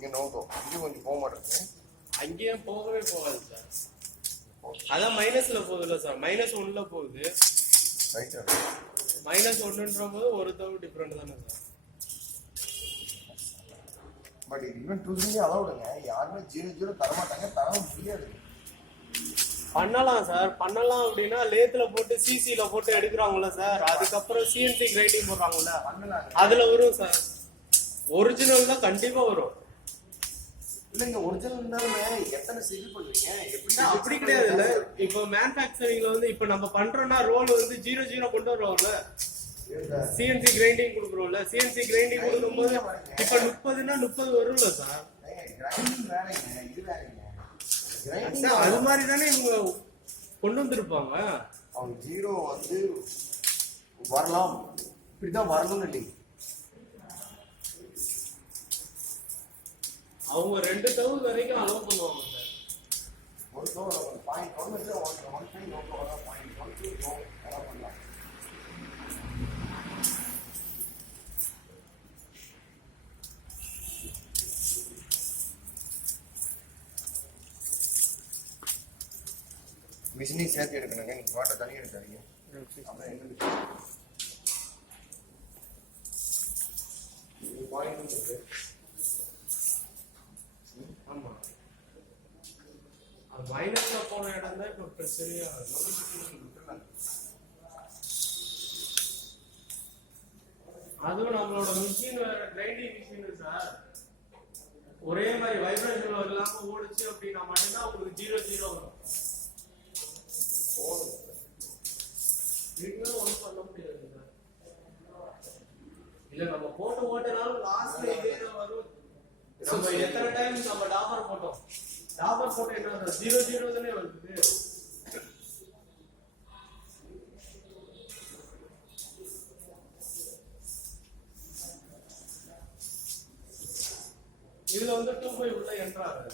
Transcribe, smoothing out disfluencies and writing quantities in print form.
இங்க நோக்கோ இங்க கொஞ்சம் போக மாட்டேங்குது. அங்கேயும் போகவே போகாது சார். அதான் மைனஸ்ல போகுதுல்ல சார், -1ல போகுது. Right sir. -1ன்ற போது ஒரு தடவை டிஃபரெண்ட் தானே சார். பட் ஈவன் டூசிங்கே அலௌடுங்க. யாருமே 0 தர மாட்டாங்க, தரவும் முடியாது. பண்ணலாம் சார், பண்ணலாம். அப்படின்னா லேத்துல போட்டு சிசில போட்டு எடுக்கிறாங்கல்ல சார், அதுக்கப்புறம் சிஎன்சி கிரைண்டிங் போடுறாங்கல்ல, அதுல வரும் சார். ஒரிஜினல் தான் கண்டிப்பா வரும். இல்லைங்க, ஒரிஜினல் இருந்தாலுமே எத்தனை சிவில் பண்றீங்க? எப்படி அப்படி கிடையாது இல்ல. இப்போ மேனுஃபேக்சரிங்ல வந்து இப்போ நம்ம பண்றோம்னா ரோல் வந்து 0 கொண்டு வரோம்ல, சிஎன்சி கிரைண்டிங் கொடுக்குறோம்ல. சிஎன்சி கிரைண்டிங் கொடுக்கும்போது இப்போ 30னா 30 வரும்ல சார். கிரைண்டிங் வேலைங்க, இது வேலைங்க. அது மாதிரி தானே இவங்க கொண்டு வந்திருப்பாங்க. அவங்க 0 வந்து வரலாம், இப்படிதான் வரணும்னு இல்லை. அவங்க 2 தவுள் வரைக்கும் அலோவ் பண்ணுவாங்க சார். ஒரு தவுள் பாயிண்ட் 1 வந்து 1.5 நோக்கோ வர பாயிண்ட் 1 நோ அலோவ் பண்ணலாம். மிஷினையும் சேர்த்து எடுக்கணுங்க. நீங்கள் வாட்டர் தனியாக எடுக்காதீங்க. அப்புறம் என்ன பாயிண்ட் இருக்கு. ஆமா, அது மைனஸ்ல போன இடம் தான் இப்போ சரியா. அதுவும் நம்மளோட மிஷின் வேற கிரைண்டிங் மிஷின் சார். ஒரே மாதிரி வைப்ரேஷன் இல்லாம ஓடுச்சு அப்படின்னா மட்டும்தான் உங்களுக்கு 0 வரும். ஒன்றும் பண்ண முடியாது சார். இல்ல நம்ம போட்டு ஓட்டினாலும் லாஸ்ட்ல இதே தான் வரும். நம்ம எத்தனை டைம் நம்ம டாபர் போட்டோம், டாபர் போட்டு என்ன 0 தானே வருது. இதுல வந்து 2 உள்ள என்ட்ரு ஆகுது.